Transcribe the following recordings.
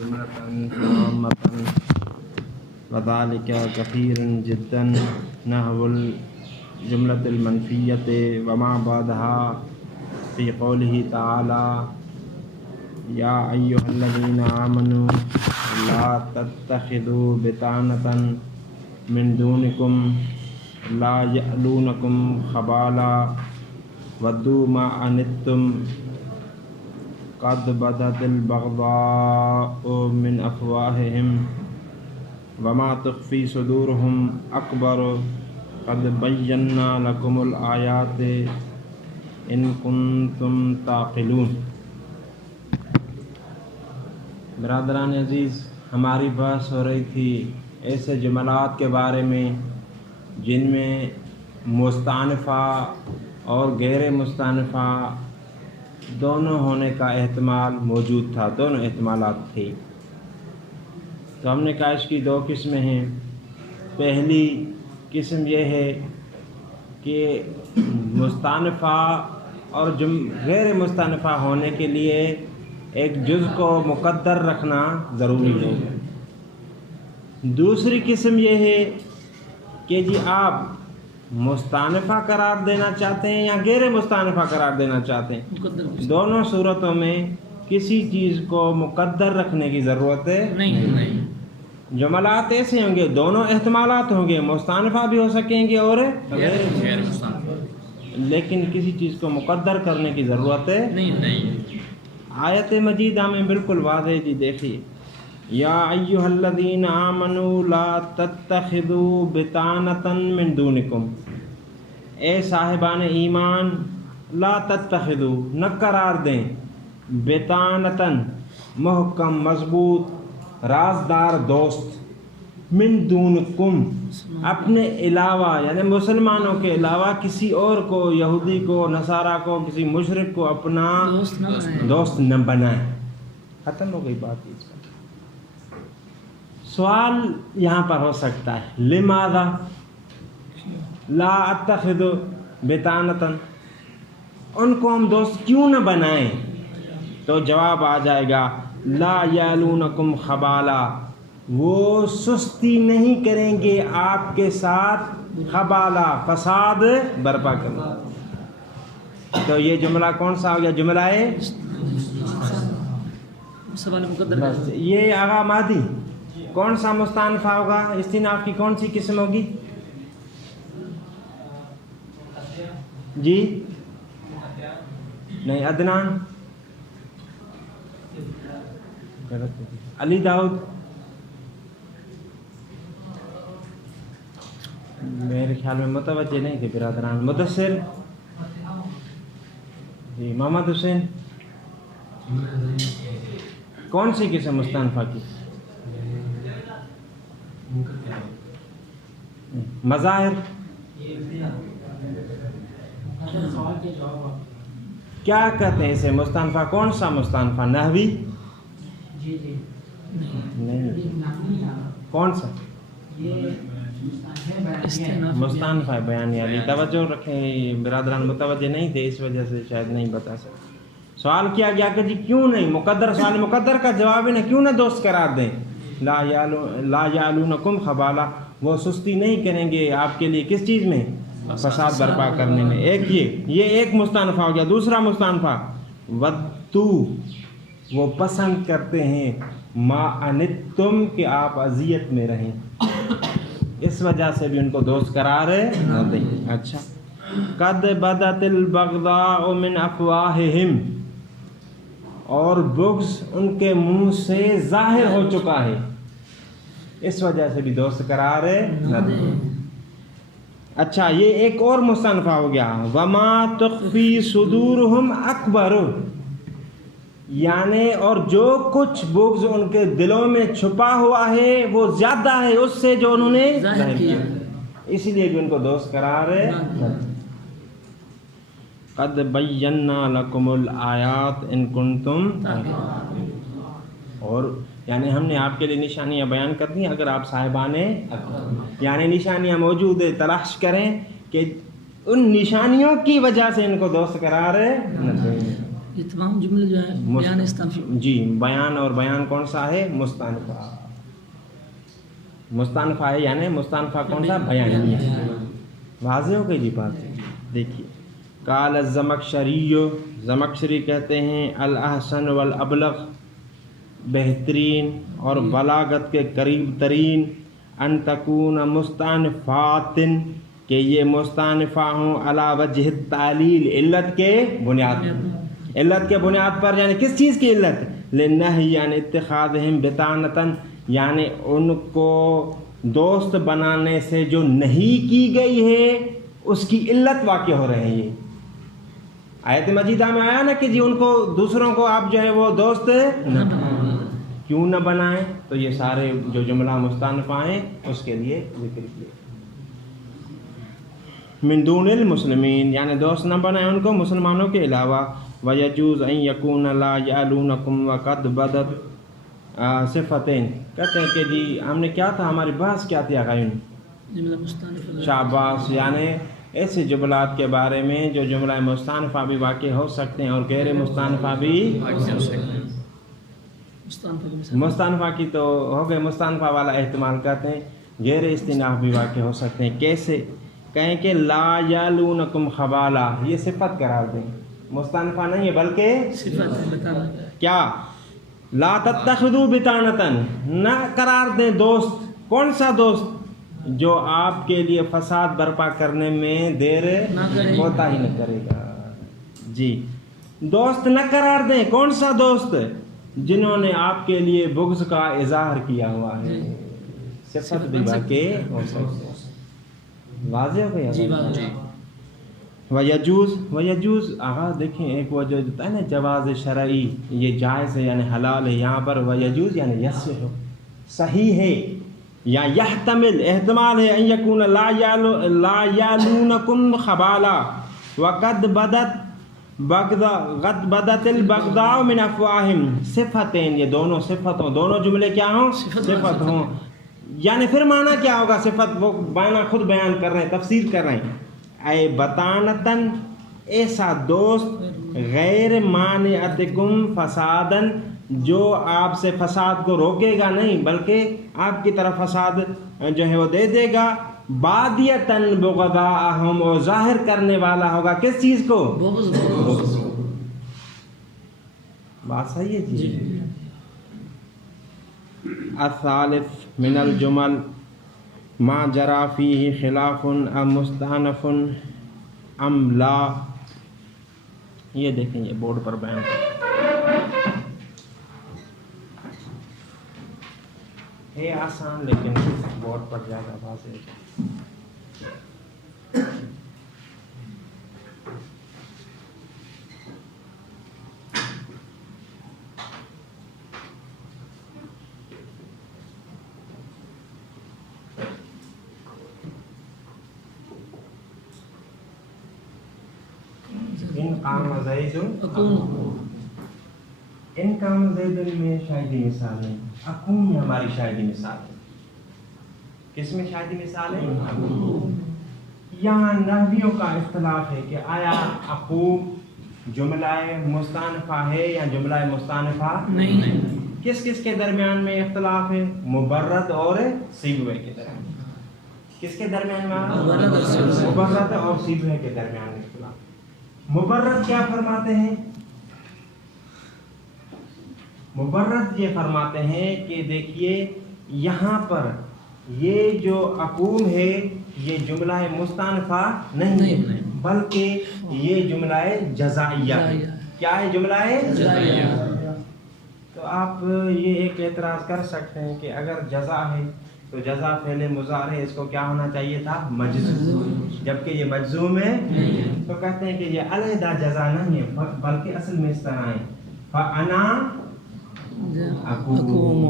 جملة عامة وذلك كثير جدا نحو الجملة المنفية وما بعدها في قوله تعالى يا أيها الذين آمنوا لا تتخذوا بطانة من دونكم لا يألونكم خبالا ودوا ما عنتم قد بدت البغضاء من أفواههم وما تخفي صدورهم أكبر قد بينا لكم الآيات إن كنتم تعقلون۔ برادران عزیز، ہماری بحث ہو رہی تھی ایسے جملات کے بارے میں جن میں مستأنفہ اور غیر مستأنفہ دونوں ہونے کا احتمال موجود تھا، دونوں احتمالات تھے۔ تو ہم نے کہا اس کی دو قسمیں ہیں۔ پہلی قسم یہ ہے کہ مستأنفہ اور غیر مستأنفہ ہونے کے لیے ایک جز کو مقدر رکھنا ضروری ہے۔ دوسری قسم یہ ہے کہ جی آپ مستأنفہ قرار دینا چاہتے ہیں یا غیر مستأنفہ قرار دینا چاہتے ہیں، دونوں صورتوں میں کسی چیز کو مقدر رکھنے کی ضرورت نہیں۔ جملات ایسے ہوں گے، دونوں احتمالات ہوں گے، مستأنفہ بھی ہو سکیں گے اور غیر مستأنفہ، لیکن کسی چیز کو مقدر کرنے کی ضرورت نہیں۔ آیت مجیدہ میں بالکل واضح جی دیکھیے، یا ایھا الذین آمنوا لا تتخذوا بطانة من دونکم، اے صاحبان ایمان، لا تتخذوا نہ قرار دیں، بطانة محکم مضبوط رازدار دوست، من دونکم اپنے علاوہ، یعنی مسلمانوں کے علاوہ کسی اور کو، یہودی کو، نصارہ کو، کسی مشرک کو اپنا دوست نہ بنائیں۔ ختم ہو گئی بات۔ اس کا سوال یہاں پر ہو سکتا ہے، لماذا لا اتخذ بطانة، ان کو ہم دوست کیوں نہ بنائیں؟ تو جواب آ جائے گا، لا یالونکم خبالا، وہ سستی نہیں کریں گے آپ کے ساتھ، خبالا فساد برپا کرنا۔ تو یہ جملہ کون سا ہو گیا؟ جملہ ہے یہ آغا مادی۔ کون سا مستأنفہ ہوگا؟ استئناف کی کون سی قسم ہوگی؟ جی نہیں، عدنان، علی داؤد، میرے خیال میں متوجہ نہیں تھے برادران، مدثر جی، محمد حسین، کون سی قسم مستأنفہ کی؟ مظاہر، کیا کہتے ہیں اسے مستأنفہ؟ کون سا مستأنفہ؟ نحوی؟ نہیں، کون سا مستأنفہ بیانی علی؟ توجہ رکھیں برادران، متوجہ نہیں تھے اس وجہ سے شاید نہیں بتا سکتے۔ سوال کیا گیا کہ جی کیوں نہیں مقدر، سوال مقدر کا جواب ہے نا، کیوں نہ دوست قرار دیں؟ لا یالونکم خبالا، وہ سستی نہیں کریں گے آپ کے لیے کس چیز میں؟ فساد برپا کرنے میں۔ ایک یہ ایک مستأنفہ ہو گیا۔ دوسرا مستأنفہ، ودو، وہ پسند کرتے ہیں، ما عنتم، کہ آپ اذیت میں رہیں، اس وجہ سے بھی ان کو دوست قرار نہ دیں۔ اچھا، قد بدت البغضاء من افواہہم، اور بغض ان کے منہ سے ظاہر ہو چکا ہے، اس وجہ سے بھی دوست قرار نہ دیں۔ اچھا، یہ ایک اور مستأنفہ ہو گیا، وما تخفی صدورہم اکبر، یعنی اور جو کچھ بغض ان کے دلوں میں چھپا ہوا ہے وہ زیادہ ہے اس سے جو انہوں نے ظاہر کیا، اسی لیے بھی ان کو دوست قرار ہے۔ قد بینا لکم الآیات ان کنتم، اور یعنی ہم نے آپ کے لیے نشانیاں بیان کر دی، اگر آپ صاحبان یعنی نشانیاں موجود ہے، تلاش کریں کہ ان نشانیوں کی وجہ سے ان کو دوست قرار ہے نہ دیں۔ یہ تمام جملے جو ہیں بیان استنفی. جی بیان، اور بیان کون سا ہے؟ مستانفہ. مستانفہ ہے یعنی مستانفہ کون سا؟ بیانیہ. واضح ہو گئی جی بات. دیکھیے قال الزمخشری، زمخشری کہتے ہیں الاحسن والابلغ، بہترین اور بلاغت کے قریب ترین، ان تکون مستانفات، کہ یہ مستانفہ ہوں علی وجہ التعلیل، علت کے بنیاد پر. علت کے بنیاد پر یعنی کس چیز کی علت؟ للنہی عن اتخاذہم بطانۃ، یعنی ان کو دوست بنانے سے جو نہیں کی گئی ہے اس کی علت واقع ہو رہے ہیں. یہ آیت مجیدہ میں آیا نا کہ جی ان کو دوسروں کو آپ جو ہے وہ دوست نہ بنائیں. کیوں نہ بنائیں؟ تو یہ سارے جو جملہ مستانفہ ہیں اس کے لیے ذکر کیا. من دون المسلمین، یعنی دوست نہ بنائیں ان کو مسلمانوں کے علاوہ. وَيَجُوزُ أَن يَكُونَ لَا يَعْلُونَكُمْ وَقَدْ بَدَتْ صفتین. کہتے ہیں کہ جی ہم نے کیا تھا، ہماری بحث کیا تھی آقائین؟ جملہ مستانفہ. شاباش. یعنی ایسے جملات کے بارے میں جو جملہ مستانفہ بھی واقع ہو سکتے ہیں اور غیر مستانفہ بھی واقع ہو سکتے ہیں. مستانفہ کی تو ہو گئے، مستانفہ والا احتمال کہتے ہیں. غیر استئناف بھی واقع ہو سکتے ہیں. کیسے؟ کہیں کہ لا یالونکم خبالا، یہ صفت قرار دیں. مستانفہ نہیں ہے بلکہ صفت. کیا؟ لا تتخذوا بطانۃ، نہ قرار دیں دوست. کون سا دوست؟ جو آپ کے لیے فساد برپا کرنے میں دیر کوتاہی نہ کرے گا. جی دوست نہ قرار دیں. کون سا دوست؟ جنہوں نے آپ کے لیے بغض کا اظہار کیا ہوا ہے. صفت بھی واقع ہو سکتے ہیں. واضح ہو گیا؟ جی. ویجوز آغاز دیکھیں ایک وجہ ہوتا ہے نا جواز شرعی، یہ جائز ہے یعنی حلال ہے. یہاں پر ویجوز یعنی یصح، صحیح ہے یا یحتمل، احتمال ہے. ان یکون لا یالونکم خبالا وقد بدت البغضاء من افواہم صفتین. یہ دونوں صفت ہوں، دونوں جملے کیا ہوں؟ صفت ہوں. یعنی پھر معنی کیا ہوگا؟ صفت وہ معنی خود بیان کر رہے ہیں، تفسیر کر رہے ہیں. اے بطانتن، ایسا دوست، غیر مانعتکم فسادن، جو آپ سے فساد کو روکے گا نہیں بلکہ آپ کی طرف فساد جو ہے وہ دے دے گا. بادیتن بغضاءہم، وہ ظاہر کرنے والا ہوگا کس چیز کو؟ بغض. بات صحیح ہے جی. الثالث من الجمل ما جرى فيه خلاف ام مستانف ام لا. یہ دیکھیں یہ بورڈ پر بیان ہے آسان لیکن بورڈ پر زیادہ واضح ہے. ان قام زید ان قام زید میں شاہدی مثال ہے. اقوم ہماری شاہدی مثال ہے. کس میں شاہدی مثال ہے؟ اقوم. یہاں نحویوں کا اختلاف ہے کہ آیا اقوم جملہ مستانفہ ہے یا جملہ مستانفہ نہیں. کس کس کے درمیان میں اختلاف ہے؟ مبرد اور سیغہ کے درمیان. کس کے درمیان میں؟ مبرد اور سیغہ کے درمیان میں اختلاف. مبرد کیا فرماتے ہیں؟ مبرد یہ فرماتے ہیں کہ دیکھیے یہاں پر یہ جو اقوم ہے یہ جملہ مستانفہ نہیں بلکہ یہ جملہ جزائیہ. کیا ہے؟ جملہ جزائیہ. تو آپ یہ ایک اعتراض کر سکتے ہیں کہ اگر جزا ہے تو جزا فعل مضارع اس کو کیا ہونا چاہیے تھا؟ مجزوم. جبکہ یہ مجزوم ہے تو کہتے ہیں کہ یہ علیحدہ جزا نہیں ہے بلکہ اصل میں اس طرح ہے. فانا اقوم،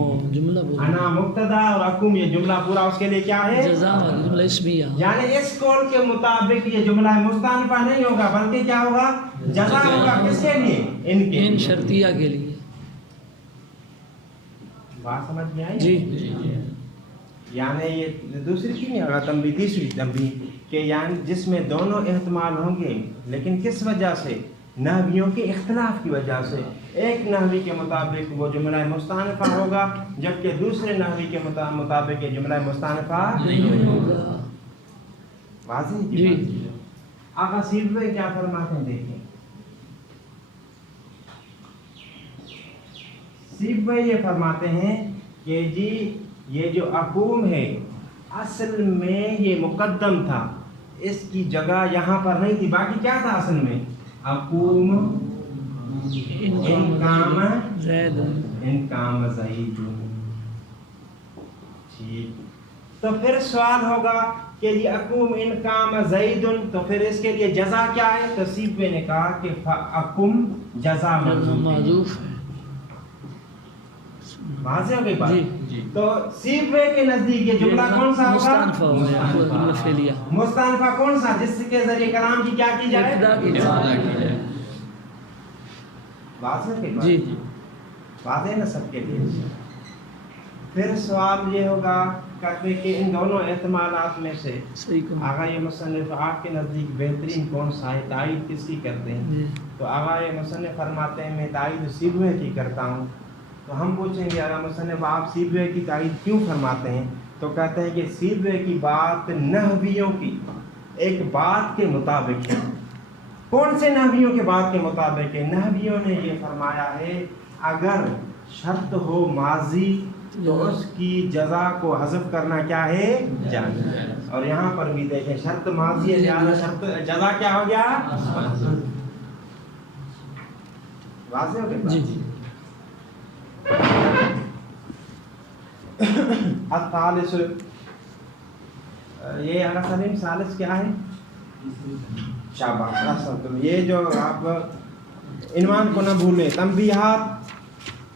انا مبتدا اور اقوم یہ جملہ پورا اس کے لیے کیا ہے؟ جزا. جملہ اسمیہ. یعنی اس قول کے مطابق یہ جملہ مستانفہ نہیں ہوگا بلکہ کیا ہوگا؟ جزا ہوگا. کس کے لیے؟ ان کے، ان شرطیہ کے لیے. بات سمجھ میں آئی؟ جی. یعنی یہ دوسری چیز نہیں ہوگا تیسری تنبیہ کہ یعنی جس میں دونوں احتمال ہوں گے لیکن کس وجہ سے؟ نحویوں کے اختلاف کی وجہ سے. ایک نحوی کے مطابق وہ جملہ مستانفہ ہوگا جبکہ دوسرے نحوی کے مطابق یہ جملہ مستانفہ نہیں ہوگا. واضح جی آقا سیبوی کیا فرماتے ہیں دیکھیں. سیبوی یہ فرماتے ہیں کہ جی یہ جو اقوم ہے اصل میں یہ مقدم تھا, اس کی جگہ یہاں پر نہیں تھی. باقی کیا تھا اصل میں؟ اقوم ان کام زید. ٹھیک, تو پھر سوال ہوگا کہ یہ اقوم ان کام زید, تو پھر اس کے لیے جزا کیا ہے؟ تو سیبوی نے کہا کہ اقوم جزا معذوف ہے. واضح ہو گئی بات. تو سیبوی کے نزدیک یہ جملہ کون سا ہوگا؟ مستانفہ کون سا جس کے ذریعے کلام کی کیا کی جائے؟ واضح ہے جی واضح نا سب کے لیے. پھر سوال یہ ہوگا کہتے کہ ان دونوں احتمالات میں سے آغا یہ مصنف آپ کے نزدیک بہترین کون سا ہے؟ تائید کس کی کرتے ہیں؟ تو آغا یہ مصنف فرماتے ہیں میں تائید سیبوی کی کرتا ہوں. تو ہم پوچھیں گے آغا مصنف آپ سیبوی کی تائید کیوں فرماتے ہیں؟ تو کہتے ہیں کہ سیبوی کی بات نحویوں کی ایک بات کے مطابق ہے. کون سے نحویوں کے بات کے مطابق ہے؟ نحویوں نے یہ فرمایا ہے اگر شرط ہو ماضی تو اس کی جزا کو حذف کرنا کیا ہے؟ جائز. اور یہاں پر بھی دیکھیں شرط ماضی ہے لہذا شرط جزا کیا ہو گیا؟ واضح ہو گیا؟ جی الثالث, یہ اگر سلیم ثالث کیا ہے؟ شاباش. یہ جو آپ عنوان کو نہ بھولیں. تنبیہات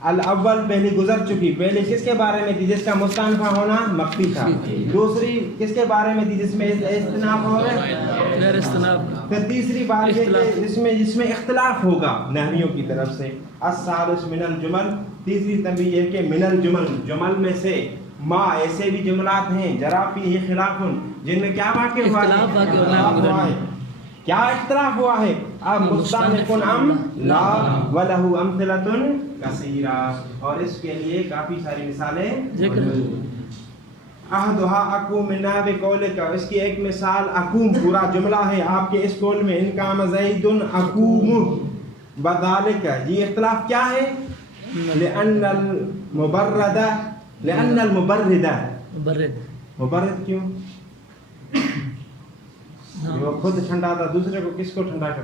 الاول پہلی گزر چکی. پہلے کس کے بارے میں تھی؟ جس کا مستانفہ ہونا مخفی تھا. دوسری کس کے بارے میں تھی؟ جس میں استناف ہو. پھر تیسری بات یہ کہ جس میں اختلاف ہوگا نحویوں کی طرف سے. الثالث من الجمل, تیسری تنبیہ یہ کہ من الجمل, جمل میں سے ما ایسے بھی جملات ہیں جرا فیہ خلاف جن میں کیا واقع ہوا ہے؟ کیا اختلاف ہوا ہے؟ اب مستانف ام لا ولہ امثلۃ کثیرہ, اور اس کے لیے کافی ساری مثالیں ذکر. احدھا اقوم من نحو قولک, اس کی ایک مثال اقوم پورا جملہ ہے آپ کے اس قول میں ان کام زید اقوم بذالک. یہ اختلاف کیا ہے؟ لأن المبرد مبرد کیوں؟ وہ خود ٹھنڈا تھا, دوسرے کو کس کو ٹھنڈا کر؟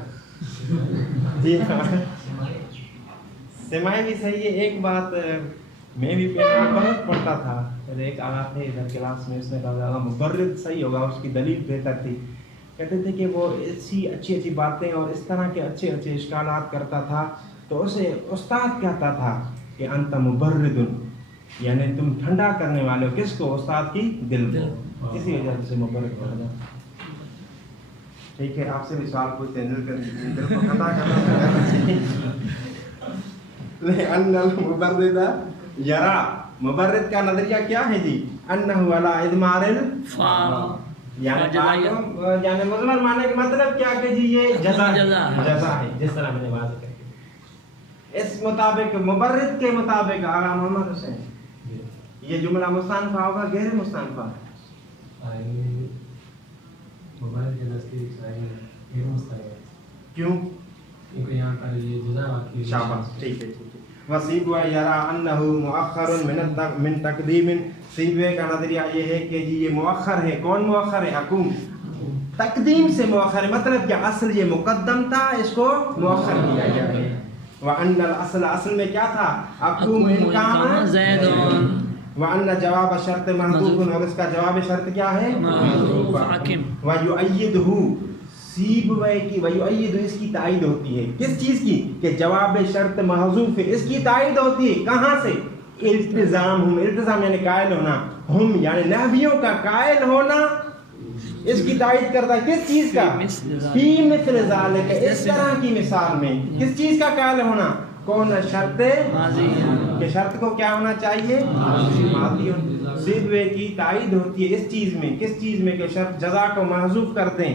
جی سماعی بھی صحیح ہے. ایک بات میں بھی بہت پڑھتا تھا, ایک آغا تھے ادھر کلاس میں, اس نے کہا مبرد صحیح ہوگا, اس کی دلیل بہتر تھی. کہتے تھے کہ وہ ایسی اچھی اچھی باتیں اور اس طرح کے اچھے اچھے اشکالات کرتا تھا, تو اسے استاد کہتا تھا کہ انت مبرد, یعنی تم ٹھنڈا کرنے والے ہو. کس کو؟ استاد کی دل کو. اسی وجہ سے مبرد کہا جاتا. ٹھیک ہے, آپ سے بھی سوال پوچھتے ہیں دل کو ٹھنڈا کرنا چاہیے. لأن المبرد یرا, مبرد کا نظریہ کیا ہے جی؟ انہ علی ادمار الفا, یعنی مضمر معنی کا مطلب کیا کہ جی یہ جزا ہے, جس طرح میں نے واضح کر کے. اس مطابق مبرد کے مطابق آغا محمد حسین یہ جملہ مستانفہ ہوگا غیر مستانفہ؟ کیوں؟ شاباش, ٹھیک ہے. وسیبوی یرا انہ مؤخر من تقدیم, سیبوی کا نظریہ یہ ہے کہ جی یہ مؤخر ہے. کون مؤخر ہے؟ اقوم. تقدیم سے مؤخر ہے, مطلب کہ اصل یہ مقدم تھا, اس کو مؤخر کیا گیا ہے. وان الاصل, اصل میں کیا تھا؟ اقوم ان کام زید. وان جواب شرط محذوف, اور اس کا جواب شرط کیا ہے؟ ویؤیدہ, سیبوی کی ویؤید, اس کی تائید ہوتی ہے. کس چیز کی؟ کہ جواب شرط محذوف ہے, اس کی تائید ہوتی ہے. کہاں سے؟ التزام ہم, التزام یعنی قائل ہونا, ہم یعنی نحویوں کا قائل ہونا اس کی تائید کرتا ہے. کس چیز کا؟ فی مثل ذالک, اس طرح کی مثال میں. کس چیز کا قائل ہونا؟ کون؟ شرط ماضی, کہ شرط کو کیا ہونا چاہیے؟ ماضی. سیبوی کی تائید ہوتی ہے اس چیز میں. کس چیز میں؟ کہ شرط جزا کو محذوف کر دیں.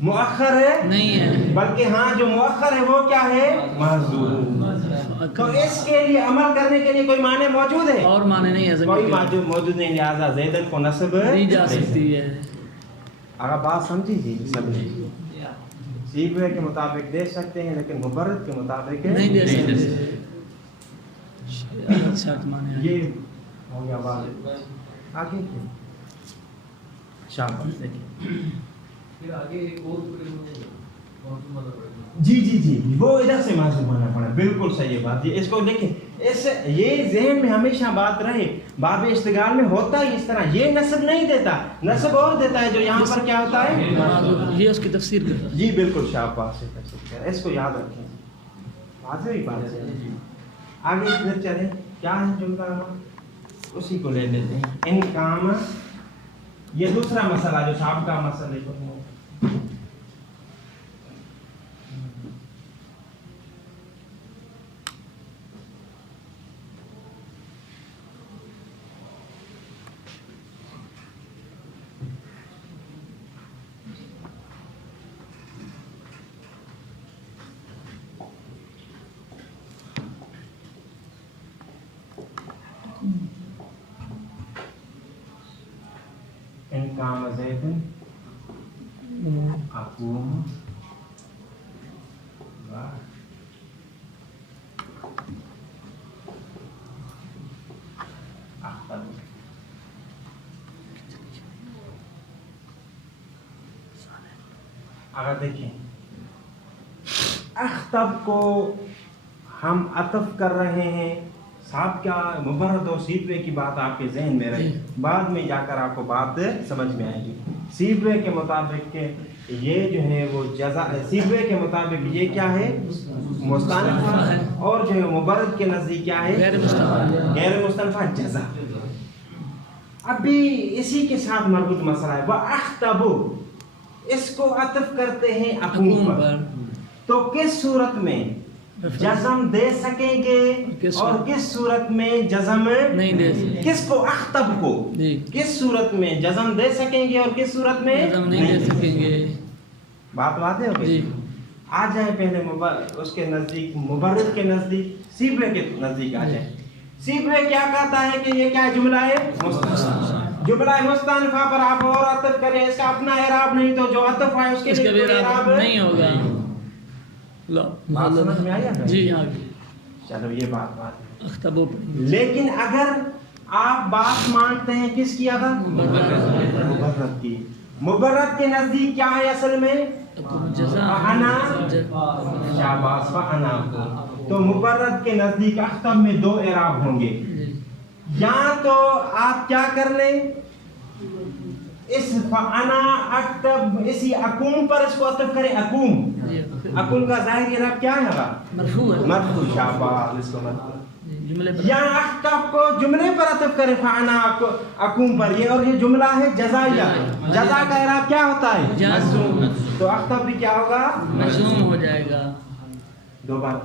مؤخر ہے نہیں ہے بلکہ ہاں جو مؤخر ہے وہ کیا ہے محذوف. تو اس کے لیے عمل کرنے کے لیے کوئی معنی موجود ہے اور معنی نہیں ہے کوئی زمین موجود نہیں لہذا زیدن کو نصب دی جا سکتی ہے. اگر بات سمجھی جی سب نے سیبوے کے مطابق دے سکتے ہیں لیکن مبرد کے مطابق نہیں دے سکتے. شرط معنی ہے. یہ ہو گیا بات آگے کی شاباش دیکھیں پھر آگے ایک اور جی وہ ادھر سے محسوب ہونا پڑا بالکل صحیح بات. یہ اس کو دیکھیں اس یہ ذہن میں ہمیشہ بات رہے باب اشتغال میں ہوتا ہی اس طرح یہ نصب نہیں دیتا نصب اور دیتا ہے جو یہاں پر کیا ہوتا ہے یہ اس کی تفسیر کرتا ہے. جی بالکل شاباش اس کو یاد رکھیں واضح بات ہے. آگے ادھر چلیں کیا ہے جملہ اسی کو لے لیتے ہیں. ان کام یہ دوسرا مسئلہ جو صاحب کا مسئلہ ہے ان کام زید اقوم اختب. اگر دیکھیں اختب کو ہم عطف کر رہے ہیں صاحب کیا مبرد و سیبوے کی بات آپ کے ذہن میں رہے بعد میں جا کر آپ کو بات سمجھ میں آئے گی. سیبوے کے مطابق کہ یہ جو ہے وہ جزا سیبوے کے مطابق یہ کیا ہے مستانفہ اور جو ہے مبرد کے نزدیک کیا ہے غیر مستانفہ جزا. ابھی اسی کے ساتھ مربوط مسئلہ ہے وَأَخْتَبُ اس کو عطف کرتے ہیں اقوم پر تو کس صورت میں جزم دے سکیں گے اور کس صورت میں جزم نہیں دے سکیں. کس کو اختب کو کس صورت میں جزم دے سکیں گے اور کس صورت میں جزم نہیں دے سکیں گے. بات واضح ہو گئی. آ جائیں پہلے اس کے نزدیک مبرد کے نزدیک سیبوے کے نزدیک آ جائیں. سیبوے کیا کہتا ہے کہ یہ کیا جملہ ہے مستانفہ. جملہ مستانفہ پر آپ اور عطف کریں اس کا اپنا اعراب نہیں تو جو عطف ہے اس کے لیے کوئی اعراب نہیں ہوگا. بات سمجھ میں آیا جی آگے چلو یہ بات اختبو. لیکن اگر آپ بات مانتے ہیں کس کی اگر مبرد کی مبرد کے نزدیک کیا ہے اصل میں فانا شاباش فانا تو مبرد کے نزدیک اختب میں دو اعراب ہوں گے. یا تو آپ کیا کر لیں اس فانا اختب اسی اقوم پر اس کو عطف کریں. اقوم کا ظاہری اعراب کیا ہے مرفوع ہے مرفوع. شاباش اس کو مرفوع. جملے پر یا اختب کو جملے پر عطف کریں فانا اقوم پر یہ اور یہ جملہ ہے جزائیہ. جزا کا اعراب کیا ہوتا ہے مجزوم. تو اختب بھی کیا ہوگا مجزوم ہو جائے گا. دوبارہ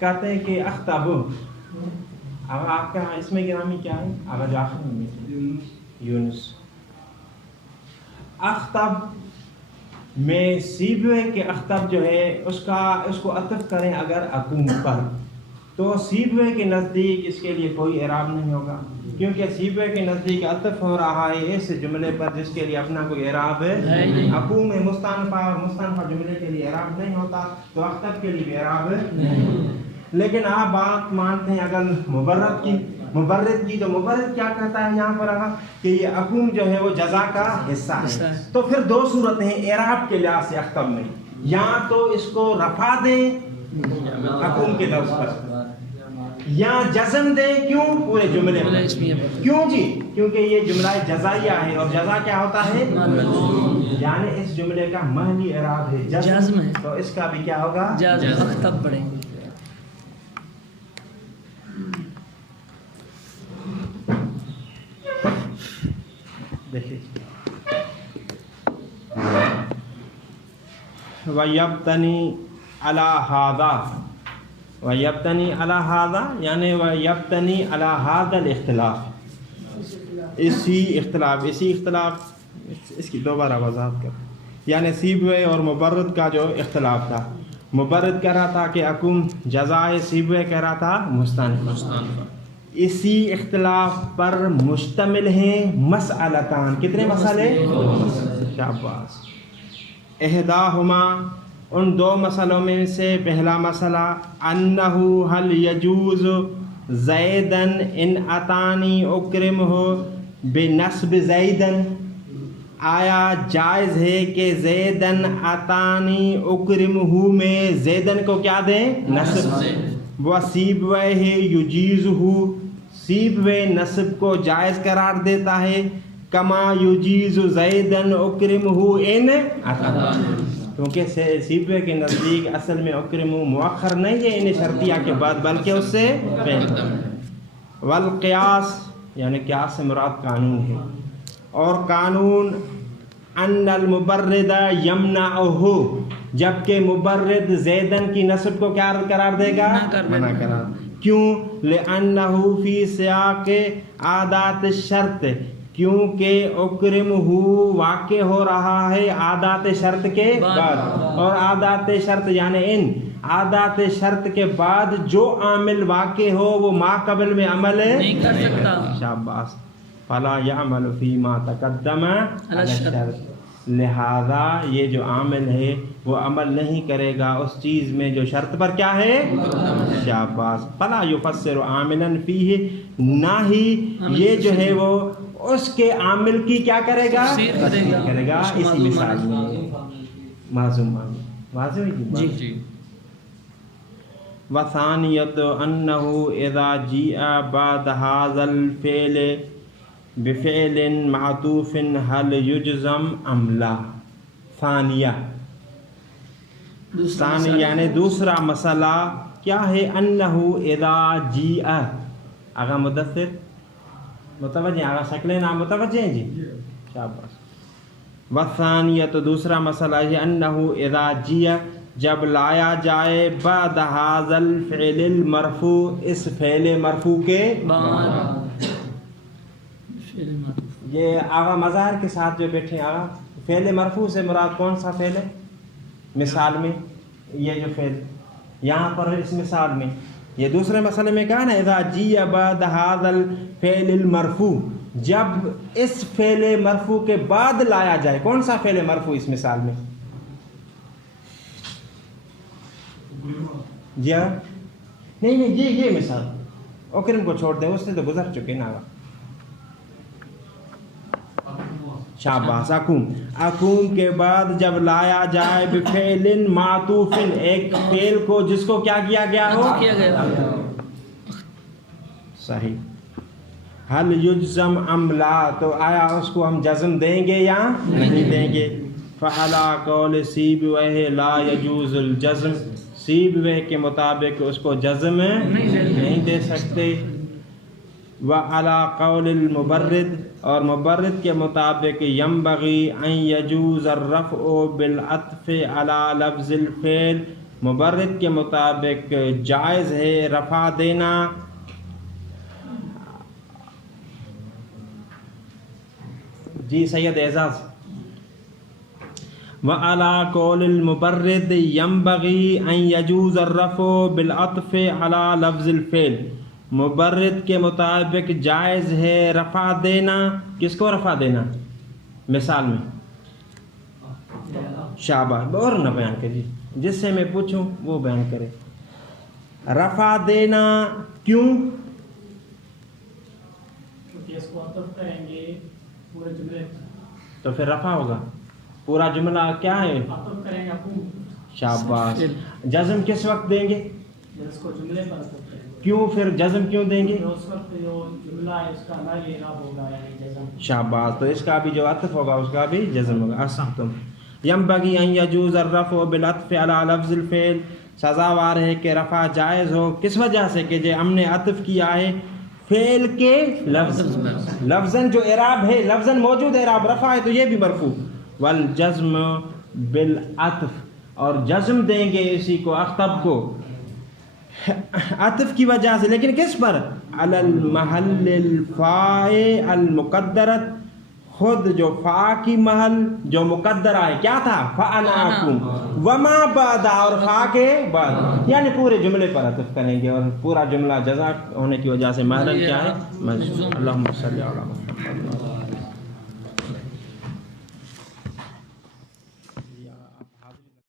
کہتے ہیں کہ اختب اب آپ کا اس میں گرامی کیا ہے اب جو آخر میں یونس. اختب میں سیبوے کے اختب جو ہے اس کو عطف کریں اگر اقوم پر تو سیبوے کے نزدیک اس کے لیے کوئی اعراب نہیں ہوگا کیونکہ سیبوے کے نزدیک عطف ہو رہا ہے اس جملے پر جس کے لیے اپنا کوئی اعراب ہے. اقوم میں مستانفہ اور مستانفہ جملے کے لیے اعراب نہیں ہوتا تو اختب کے لیے بھی اعراب نہیں. لیکن آپ بات مانتے ہیں اگر مبرد کی تو مبرد کیا کہتا ہے یہاں پر کہ یہ اقوم جو ہے وہ جزا کا حصہ ہے. تو پھر دو صورتیں ہیں اعراب کے لحاظ سے اختب میں. یا تو اس کو رفع دیں اقوم کے لفظ پر یا جزم دیں. کیوں پورے جملے پر کیوں جی کیونکہ یہ جملہ جزائیہ ہے اور جزا کیا ہوتا ہے یعنی اس جملے کا محلی اعراب ہے جزم ہے تو اس کا بھی کیا ہوگا اختب پڑھیں گے. دیکھیے وَيَبْتَنِي عَلَى هَذَا وَيَبْتَنِي عَلَى هَذَا یعنی وَيَبْتَنِي عَلَى هَذَا الاختلاف اسی اختلاف اس کی دوبارہ وضاحت کر، یعنی سیبوے اور مبرد کا جو اختلاف تھا، مبرد کہہ رہا تھا کہ اکم جزائے، سیبوے کہہ رہا تھا مستانفہ. اسی اختلاف پر مشتمل ہیں مسئلتان، کتنے مسئلے؟ شاباش. احداہما، ان دو مسئلوں میں سے پہلا مسئلہ، انہو حل یجوز زیدن ان اتانی اکرمہ بنصب زیدن، آیا جائز ہے کہ زیدن اتانی اکرمہ میں زیدن کو کیا دیں؟ نصب. وہ سیبوے یجیزہ، سیبوے نصب کو جائز قرار دیتا ہے، کما یجیز زیدن اکرمہ ان اتانی، کیونکہ سیبوے کے نزدیک اصل میں اکرمہ مؤخر نہیں ہے ان شرطیہ کے بعد بلکہ اس سے پہلے. والقیاس، یعنی قیاس سے مراد قانون ہے، اور قانون ان المبرد یمنعہ، جبکہ مبرد زیدن کی نصب کو کیا قرار دے گا؟ منع قرار. کیوں؟ لأنہ فی سیاق عادات الشرط، کیونکہ اکرمہ واقع ہو رہا ہے عادات شرط کے بعد، اور عادات شرط یعنی ان عادات شرط کے بعد جو عامل واقع ہو وہ ما قبل میں عمل نہیں کر سکتا. شاباش. فلا یعمل فیما تقدم علی الشرط، لہذا یہ جو عامل ہے وہ عمل نہیں کرے گا اس چیز میں جو شرط پر کیا ہے؟ شاباش. فلا یفسر عاملا فیہ، نہ ہی یہ جو ہے وہ اس کے عامل کی کیا کرے گا؟ کرے گا. اسی مثال میں معصوم واضح ہوئی جی. وثانیت انہ اذا جیء بعد ھذا الفعل بفعل معطوف هل یجزم ام لا. ثانیہ یعنی دوسرا مسئلہ کیا ہے؟ انہ اذا جیء، آغا مدثر متوجہ، آغا شکلیں نام متوجہ ہیں جی، شاباش. والثانیہ تو دوسرا مسئلہ ہے انہ اذا جیء، جب لایا جائے بعد ھذا الفعل المرفوع، اس فعل مرفوع کے بعد. یہ آغا مظاہر کے ساتھ جو بیٹھے آغا، فعل مرفوع سے مراد کون سا فعل ہے؟ مثال میں یہ جو فعل یہاں پر اس مثال میں، یہ دوسرے مسئلے میں کہا نا اذا جیء بعد ھذا الفعل المرفوع، جب اس فعل مرفوع کے بعد لایا جائے. کون سا فعل مرفوع اس مثال میں؟ جی ہاں، نہیں یہ مثال اکرم کو چھوڑ دیں، اس سے تو گزر چکے نا. شاباش. اکوم کے بعد جب لایا جائے بفعل معطوف، ایک فعل کو جس کو کیا کیا گیا ہو؟ صحیح. حل یجزم ام لا، تو آیا اس کو ہم جزم دیں گے یا نہیں دیں گے؟ فعلی قول سیبویہ لا یجوز الجزم، سیبویہ کے مطابق اس کو جزم نہیں دے سکتے. وعلی قول المبرد، اور مبرد کے مطابق ینبغی ان یجوز الرفع بالعطف علی لفظ الفعل، مبرد کے مطابق جائز ہے رفع دینا جی سید اعزاز. وعلی قول المبرد ینبغی ان یجوز الرفع بالعطف علی لفظ الفعل، مبرد کے مطابق جائز ہے رفع دینا. کس کو رفع دینا؟ مثال میں شاباش. اور نہ بیان کریے، جس سے میں پوچھوں وہ بیان کرے. رفع دینا کیوں؟ کیونکہ اس کو عطف کریں گے پورے جملے تو پھر رفع ہوگا. پورا جملہ کیا ہے؟ عطف کریں گے اکوم. شاباش. جزم کس وقت دیں گے؟ اس کو جملے پر عطف کریں گے. کیوں پھر جزم کیوں دیں گے؟ اس وقت جو جملہ ہے اس کا نہ اعراب ہوگا یعنی جزم. شاباش. تو اس کا بھی جو عطف ہوگا اس کا بھی جزم ہوگا. احسنتم. ینبغی ان یجوز الرفع بالعطف علی لفظ الفعل، سزاوار ہے کہ رفع جائز ہو. کس وجہ سے؟ کہ ہم نے عطف کیا ہے فعل کے لفظ، لفظاً جو اعراب ہے، لفظاً موجود اعراب رفع ہے تو یہ بھی مرفوع. والجزم بالعطف، اور جزم دیں گے اسی کو اخطب کو عطف کی وجہ سے، لیکن کس پر؟ علی المحل الفاء المقدرت، خود جو فا کی محل جو مقدرہ ہے کیا تھا فَأَنَاكُمْ وَمَا بَعْدَ اور فا کے بعد، یعنی پورے جملے پر عطف کریں گے اور پورا جملہ جزا ہونے کی وجہ سے محل کیا ہے مجزوم۔ اللہم صلی علی محمد۔